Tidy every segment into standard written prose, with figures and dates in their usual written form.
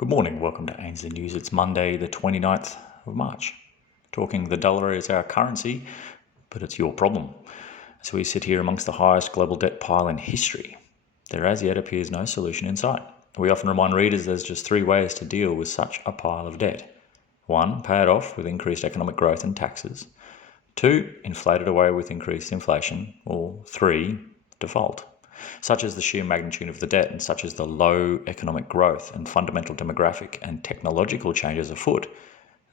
Good morning, welcome to ANZ News. It's Monday the 29th of March. Talking the dollar is our currency, but it's your problem. As we sit here amongst the highest global debt pile in history, there as yet appears no solution in sight. We often remind readers there's just three ways to deal with such a pile of debt. 1, pay it off with increased economic growth and taxes. 2, inflate it away with increased inflation. Or 3, default. Such is the sheer magnitude of the debt and such is the low economic growth and fundamental demographic and technological changes afoot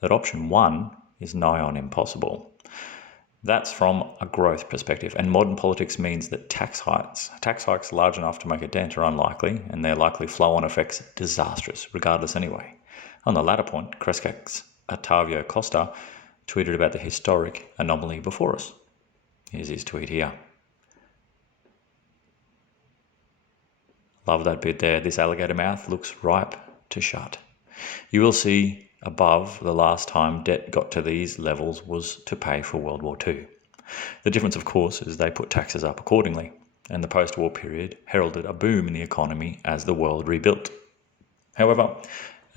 that option 1 is nigh on impossible. That's from a growth perspective, and modern politics means that tax hikes large enough to make a dent are unlikely, and their likely flow-on effects disastrous, regardless anyway. On the latter point, Crescac's Ottavio Costa tweeted about the historic anomaly before us. Here's his tweet here. Love that bit there. This alligator mouth looks ripe to shut. You will see above the last time debt got to these levels was to pay for World War II. The difference, of course, is they put taxes up accordingly, and the post-war period heralded a boom in the economy as the world rebuilt. However,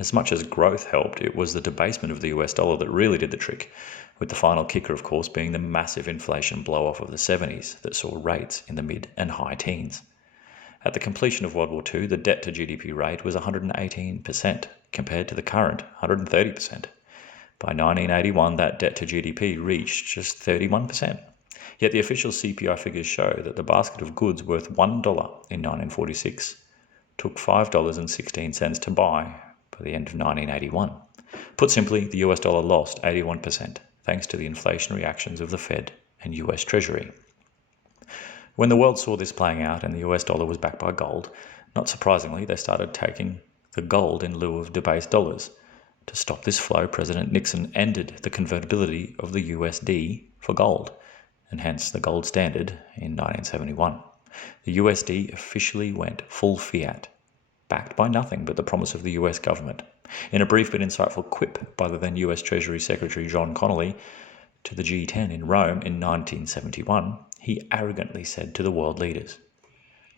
as much as growth helped, it was the debasement of the US dollar that really did the trick, with the final kicker, of course, being the massive inflation blow-off of the 70s that saw rates in the mid and high teens. At the completion of World War II, the debt to GDP rate was 118% compared to the current 130%. By 1981, that debt to GDP reached just 31%. Yet the official CPI figures show that the basket of goods worth $1 in 1946 took $5.16 to buy by the end of 1981. Put simply, the US dollar lost 81% thanks to the inflationary actions of the Fed and US Treasury. When the world saw this playing out and the US dollar was backed by gold, not surprisingly, they started taking the gold in lieu of debased dollars. To stop this flow, President Nixon ended the convertibility of the USD for gold, and hence the gold standard in 1971. The USD officially went full fiat, backed by nothing but the promise of the US government. In a brief but insightful quip by the then US Treasury Secretary John Connolly to the G10 in Rome in 1971, he arrogantly said to the world leaders,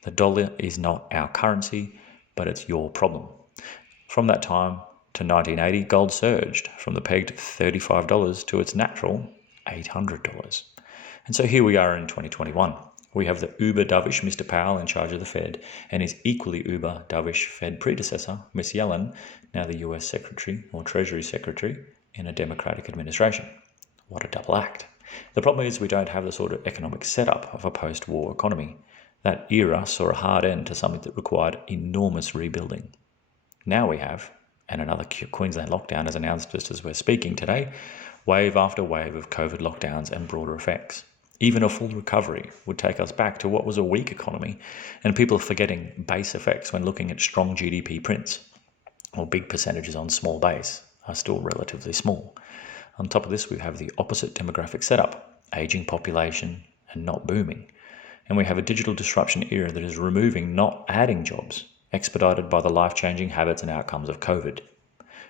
"The dollar is not our currency, but it's your problem." From that time to 1980, gold surged from the pegged $35 to its natural $800. And so here we are in 2021. We have the uber-dovish Mr. Powell in charge of the Fed and his equally uber-dovish Fed predecessor, Miss Yellen, now the US Secretary or Treasury Secretary in a Democratic administration. What a double act. The problem is we don't have the sort of economic setup of a post-war economy. That era saw a hard end to something that required enormous rebuilding. Now we have, and another Queensland lockdown is announced just as we're speaking today, wave after wave of COVID lockdowns and broader effects. Even a full recovery would take us back to what was a weak economy, and people are forgetting base effects when looking at strong GDP prints, or big percentages on small base are still relatively small. On top of this, we have the opposite demographic setup, aging population and not booming. And we have a digital disruption era that is removing, not adding jobs, expedited by the life-changing habits and outcomes of COVID.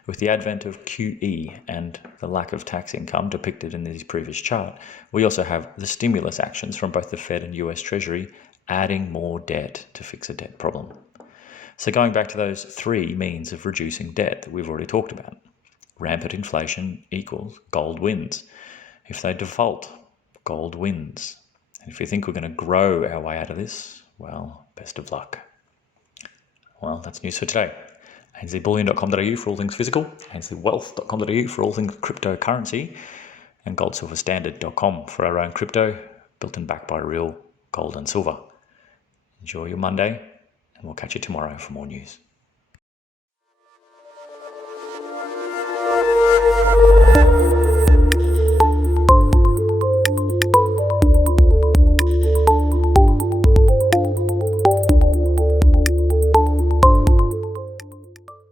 With the advent of QE and the lack of tax income depicted in this previous chart, we also have the stimulus actions from both the Fed and US Treasury adding more debt to fix a debt problem. So going back to those three means of reducing debt that we've already talked about. Rampant inflation equals gold wins. If they default, gold wins. And if you think we're going to grow our way out of this, well, best of luck. Well, that's news for today. ANZbullion.com.au for all things physical, ANZwealth.com.au for all things cryptocurrency, and goldsilverstandard.com for our own crypto, built and backed by real gold and silver. Enjoy your Monday, and we'll catch you tomorrow for more news.